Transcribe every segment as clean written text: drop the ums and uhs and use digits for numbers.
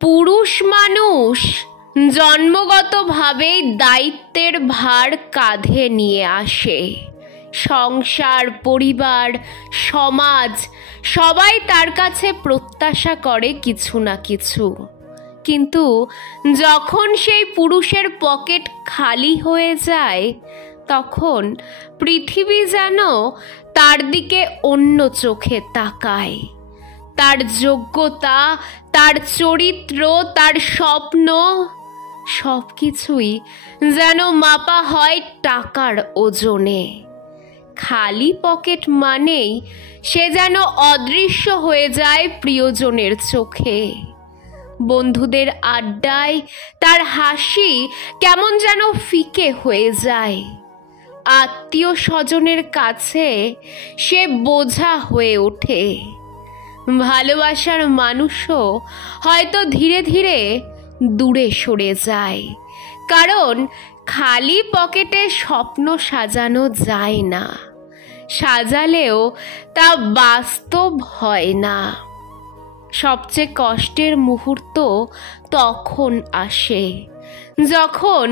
পুরুষ মানুষ জন্মগতভাবেই দায়িত্বের ভার কাঁধে নিয়ে আসে। সংসার, পরিবার, সমাজ সবাই তার কাছে প্রত্যাশা করে কিছু না কিছু। কিন্তু যখন সেই পুরুষের পকেট খালি হয়ে যায়, তখন পৃথিবী যেন তার দিকে অন্য চোখে তাকায়। তার যোগ্যতা, তার চরিত্র, তার স্বপ্ন সব কিছুই যেন মাপা হয় টাকার ওজনে। খালি পকেট মানেই সে যেন অদৃশ্য হয়ে যায় প্রিয়জনের চোখে। বন্ধুদের আড্ডায় তার হাসি কেমন যেন ফিকে হয়ে যায়। আত্মীয় স্বজনের কাছে সে বোঝা হয়ে ওঠে। ভালোবাসার মানুষও হয়তো ধীরে ধীরে দূরে সরে যায়, কারণ খালি পকেটে স্বপ্ন সাজানো যায় না। সাজালেও তা বাস্তব হয় না। সবচেয়ে কষ্টের মুহূর্ত তখন আসে যখন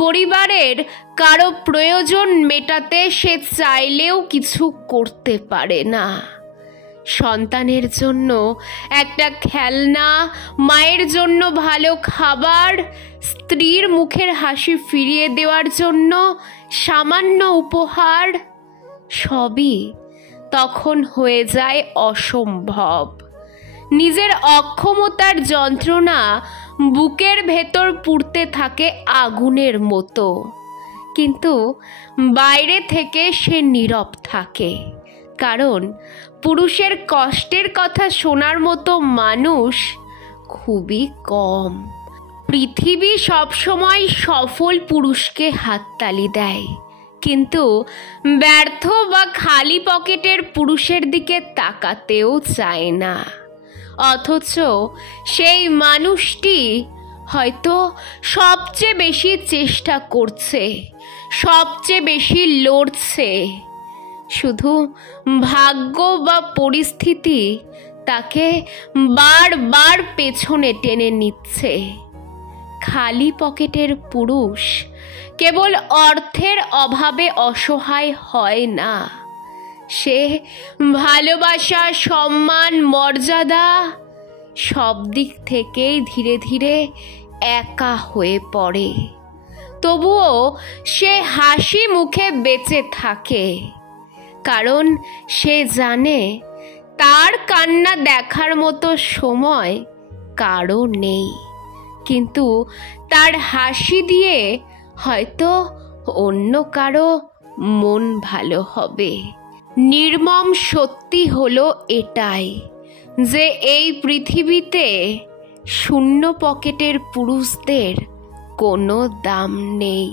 পরিবারের কারো প্রয়োজন মেটাতে সে চাইলেও কিছু করতে পারে না। সন্তানের জন্য একটা খেলনা, মায়ের জন্য ভালো খাবার, স্ত্রীর মুখের হাসি ফিরিয়ে দেওয়ার জন্য সামান্য উপহার, সবই তখন হয়ে যায় অসম্ভব। নিজের অক্ষমতার যন্ত্রণা বুকের ভেতর পুড়তে থাকে আগুনের মতো, কিন্তু বাইরে থেকে সে নীরব থাকে, কারণ পুরুষের কষ্টের কথা শোনার মতো মানুষ খুবই কম। পৃথিবী সবসময় সফল পুরুষকে হাততালি দেয়, কিন্তু ব্যর্থ বা খালি পকেটের পুরুষের দিকে তাকাতেও চায় না। অথচ সেই মানুষটি হয়তো সবচেয়ে বেশি চেষ্টা করছে, সবচেয়ে বেশি লড়ছে। শুধু ভাগ্য বা পরিস্থিতি তাকে বারবার পেছনে টেনে নিচ্ছে। খালি পকেটের পুরুষ কেবল অর্থের অভাবে অসহায় হয় না, সে ভালোবাসা, সম্মান, মর্যাদা সব দিক থেকেই ধীরে ধীরে একা হয়ে পড়ে। তবুও সে হাসি মুখে বেঁচে থাকে, কারণ সে জানে তার কান্না দেখার মতো সময় কারো নেই, কিন্তু তার হাসি দিয়ে হয়তো অন্য কারো মন ভালো হবে। নির্মম সত্যি হলো এটাই যে এই পৃথিবীতে শূন্য পকেটের পুরুষদের কোনো দাম নেই।